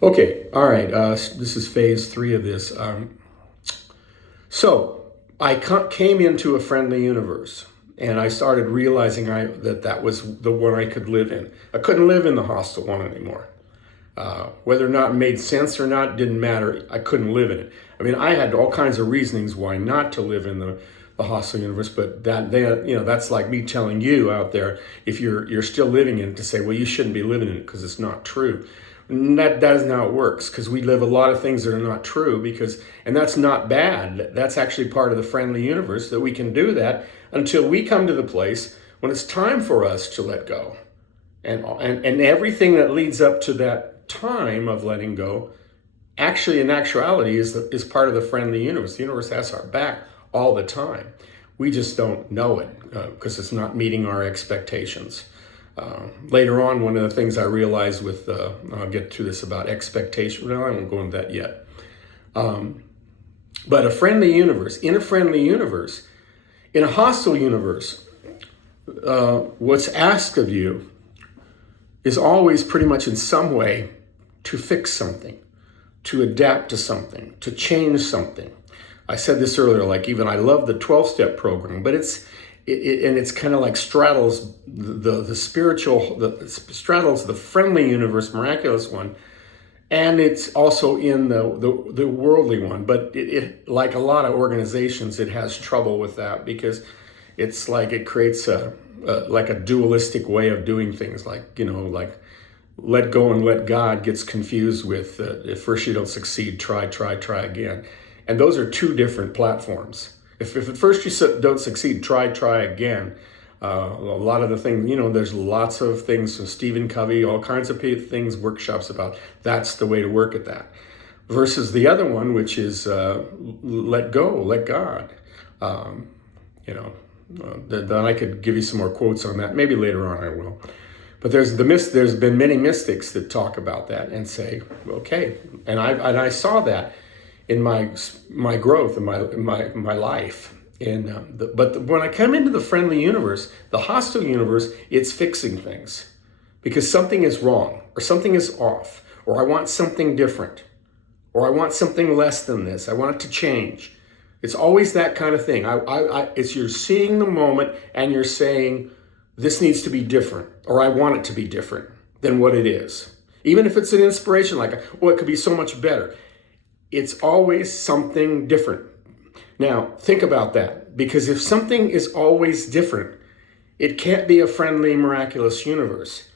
Okay, all right. This is phase three of this. So I came into a friendly universe, and I started realizing that was the one I could live in. I couldn't live in the hostile one anymore. Whether or not it made sense or not didn't matter. I couldn't live in it. I mean, I had all kinds of reasonings why not to live in the hostile universe, but that's like me telling you out there, if you're still living in it, to say, well, you shouldn't be living in it because it's not true. And that isn't how it works, because we live a lot of things that are not true, and that's not bad. That's actually part of the friendly universe, that we can do that until we come to the place when it's time for us to let go. And everything that leads up to that time of letting go, actually in actuality, is part of the friendly universe. The universe has our back all the time. We just don't know it because it's not meeting our expectations. Later on, one of the things I realized I'll get to this about expectation. No, I won't go into that yet. But in a friendly universe, in a hostile universe, what's asked of you is always pretty much in some way to fix something, to adapt to something, to change something. I said this earlier, like even I love the 12-step program, but it's kind of like straddles the spiritual, straddles the friendly universe, miraculous one, and it's also in the worldly one. But it like a lot of organizations, it has trouble with that, because it's like it creates like a dualistic way of doing things, like like let go and let God gets confused with if first you don't succeed, try again. And those are two different platforms. If at first you don't succeed, try again. A lot of the things, there's lots of things from Stephen Covey, all kinds of things, workshops about that's the way to work at that. Versus the other one, which is let go, let God. Then I could give you some more quotes on that. Maybe later on I will. But there's been many mystics that talk about that and say, okay, and I saw that in my growth in my life. But when I come into the friendly universe, the hostile universe, it's fixing things because something is wrong or something is off, or I want something different, or I want something less than this. I want it to change. It's always that kind of thing. It's you're seeing the moment and you're saying, this needs to be different, or I want it to be different than what it is. Even if it's an inspiration, like, oh, it could be so much better. It's always something different. Now, think about that, because if something is always different, it can't be a friendly, miraculous universe,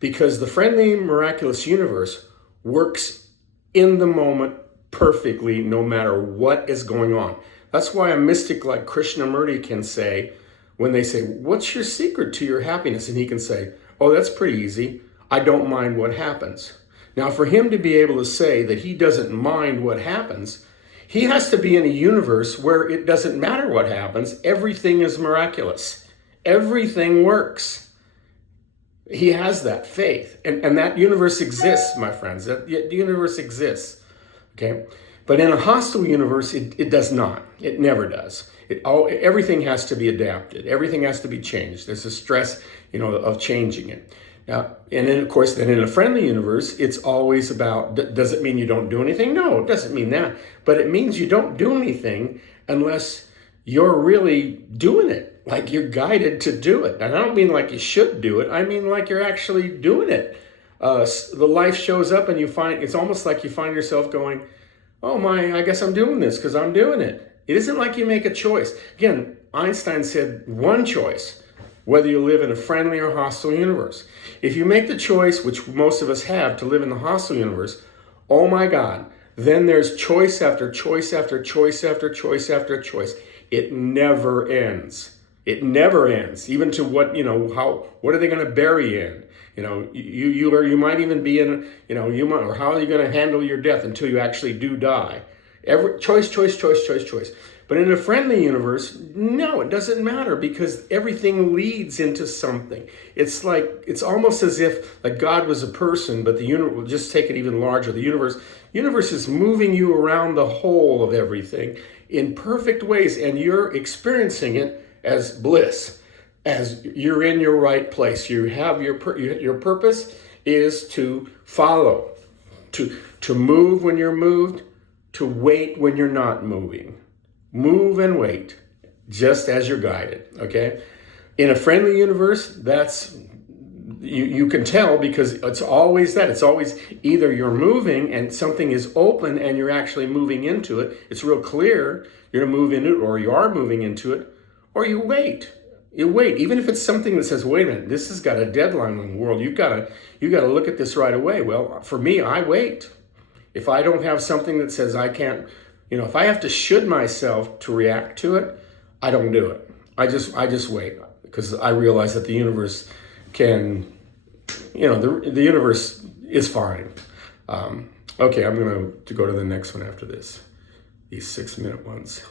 because the friendly, miraculous universe works in the moment perfectly, no matter what is going on. That's why a mystic like Krishnamurti can say, when they say, what's your secret to your happiness? And he can say, oh, that's pretty easy. I don't mind what happens. Now, for him to be able to say that he doesn't mind what happens, he has to be in a universe where it doesn't matter what happens. Everything is miraculous. Everything works. He has that faith. And that universe exists, my friends. That universe exists. Okay? But in a hostile universe, it does not. It never does. Everything has to be adapted. Everything has to be changed. There's a stress, of changing it. Now, and then of course, then in a friendly universe, it's always about, does it mean you don't do anything? No, it doesn't mean that. But it means you don't do anything unless you're really doing it, like you're guided to do it. And I don't mean like you should do it. I mean like you're actually doing it. The life shows up and it's almost like you find yourself going, oh my, I guess I'm doing this because I'm doing it. It isn't like you make a choice. Again, Einstein said one choice, whether you live in a friendly or hostile universe. If you make the choice, which most of us have, to live in the hostile universe, oh my God, then there's choice after choice after choice after choice after choice. It never ends. It never ends. Even to what are they going to bury you in? You might even be in, or how are you going to handle your death until you actually do die? Every choice. But in a friendly universe, no, it doesn't matter, because everything leads into something. It's almost as if like God was a person, but the universe, will just take it even larger. The universe is moving you around the whole of everything in perfect ways, and you're experiencing it as bliss, as you're in your right place. You have your purpose is to follow to move when you're moved, to wait when you're not moving. Move and wait, just as you're guided, okay? In a friendly universe, that's, you can tell because it's always that. It's always either you're moving and something is open and you're actually moving into it. It's real clear you're going to move into it, or you are moving into it, or you wait. You wait, even if it's something that says, wait a minute, this has got a deadline in the world. You've got to look at this right away. Well, for me, I wait. If I don't have something that says I can't, if I have to should myself to react to it, I don't do it. I just wait, because I realize that the universe can, the universe is fine. Okay, I'm going to go to the next one after this, these 6-minute ones.